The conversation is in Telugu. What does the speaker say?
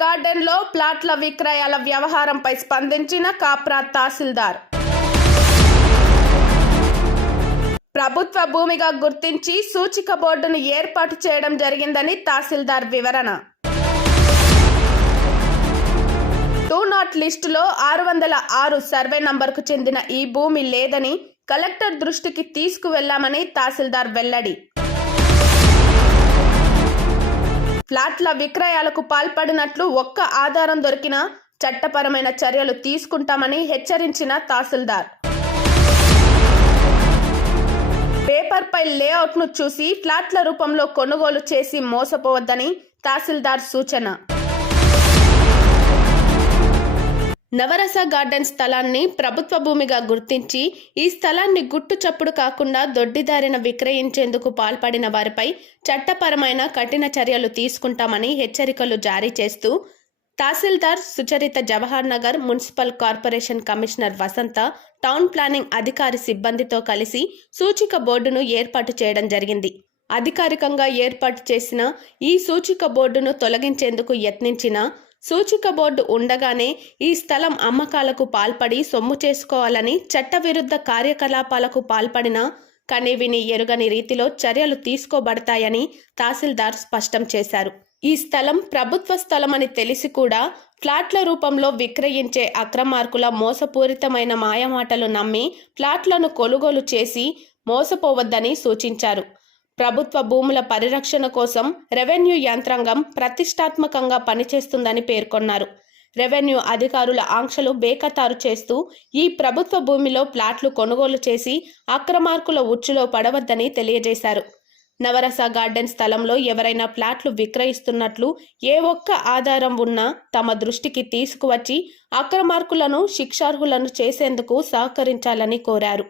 గార్డెన్లో ప్లాట్ల విక్రయాల వ్యవహారంపై స్పందించిన కాప్రా తహసీల్దార్. ప్రభుత్వ భూమిగా గుర్తించి సూచిక బోర్డును ఏర్పాటు చేయడం జరిగిందని తహసీల్దార్ వివరణ. 2 నాట్ లిస్టులో 606 సర్వే నంబర్కు చెందిన ఈ భూమి లేదని కలెక్టర్ దృష్టికి తీసుకువెళ్లామని తహసీల్దార్ వెల్లడి. ఫ్లాట్ల విక్రయాలకు పాల్పడినట్లు ఒక్క ఆధారం దొరికినా చట్టపరమైన చర్యలు తీసుకుంటామని హెచ్చరించిన తహసీల్దార్. పేపర్పై లేఅవుట్ను చూసి ఫ్లాట్ల రూపంలో కొనుగోలు చేసి మోసపోవద్దని తహసీల్దార్ సూచన. నవరస గార్డెన్ స్థలాన్ని ప్రభుత్వ భూమిగా గుర్తించి ఈ స్థలాన్ని గుట్టు చప్పుడు కాకుండా దొడ్డిదారిన విక్రయించేందుకు పాల్పడిన వారిపై చట్టపరమైన కఠిన చర్యలు తీసుకుంటామని హెచ్చరికలు జారీ చేస్తూ tahsildar Sucharita, Jawahar Nagar municipal corporation commissioner Vasantha, town planning అధికారి సిబ్బందితో కలిసి సూచిక బోర్డును ఏర్పాటు చేయడం జరిగింది. అధికారికంగా ఏర్పాటు చేసిన ఈ సూచిక బోర్డును తొలగించేందుకు యత్నించిన సూచిక బోర్డు ఉండగానే ఈ స్థలం అమ్మకాలకు పాల్పడి సొమ్ము చేసుకోవాలని చట్టవిరుద్ధ కార్యకలాపాలకు పాల్పడిన కనీవిని ఎరుగని రీతిలో చర్యలు తీసుకోబడతాయని తహసీల్దార్ స్పష్టం చేశారు. ఈ స్థలం ప్రభుత్వ స్థలమని తెలిసి కూడా ఫ్లాట్ల రూపంలో విక్రయించే అక్రమార్కుల మోసపూరితమైన మాయమాటలు నమ్మి ఫ్లాట్లను కొనుగోలు చేసి మోసపోవద్దని సూచించారు. ప్రభుత్వ భూముల పరిరక్షణ కోసం రెవెన్యూ యంత్రాంగం ప్రతిష్టాత్మకంగా పనిచేస్తుందని పేర్కొన్నారు. రెవెన్యూ అధికారుల ఆంక్షలు బేఖతారు చేస్తూ ఈ ప్రభుత్వ భూమిలో ప్లాట్లు కొనుగోలు చేసి అక్రమార్కుల ఉచ్చులో పడవద్దని తెలియజేశారు. నవరస గార్డెన్ స్థలంలో ఎవరైనా ఫ్లాట్లు విక్రయిస్తున్నట్లు ఏ ఒక్క ఆధారం ఉన్నా తమ దృష్టికి తీసుకువచ్చి అక్రమార్కులను శిక్షార్హులను చేసేందుకు సహకరించాలని కోరారు.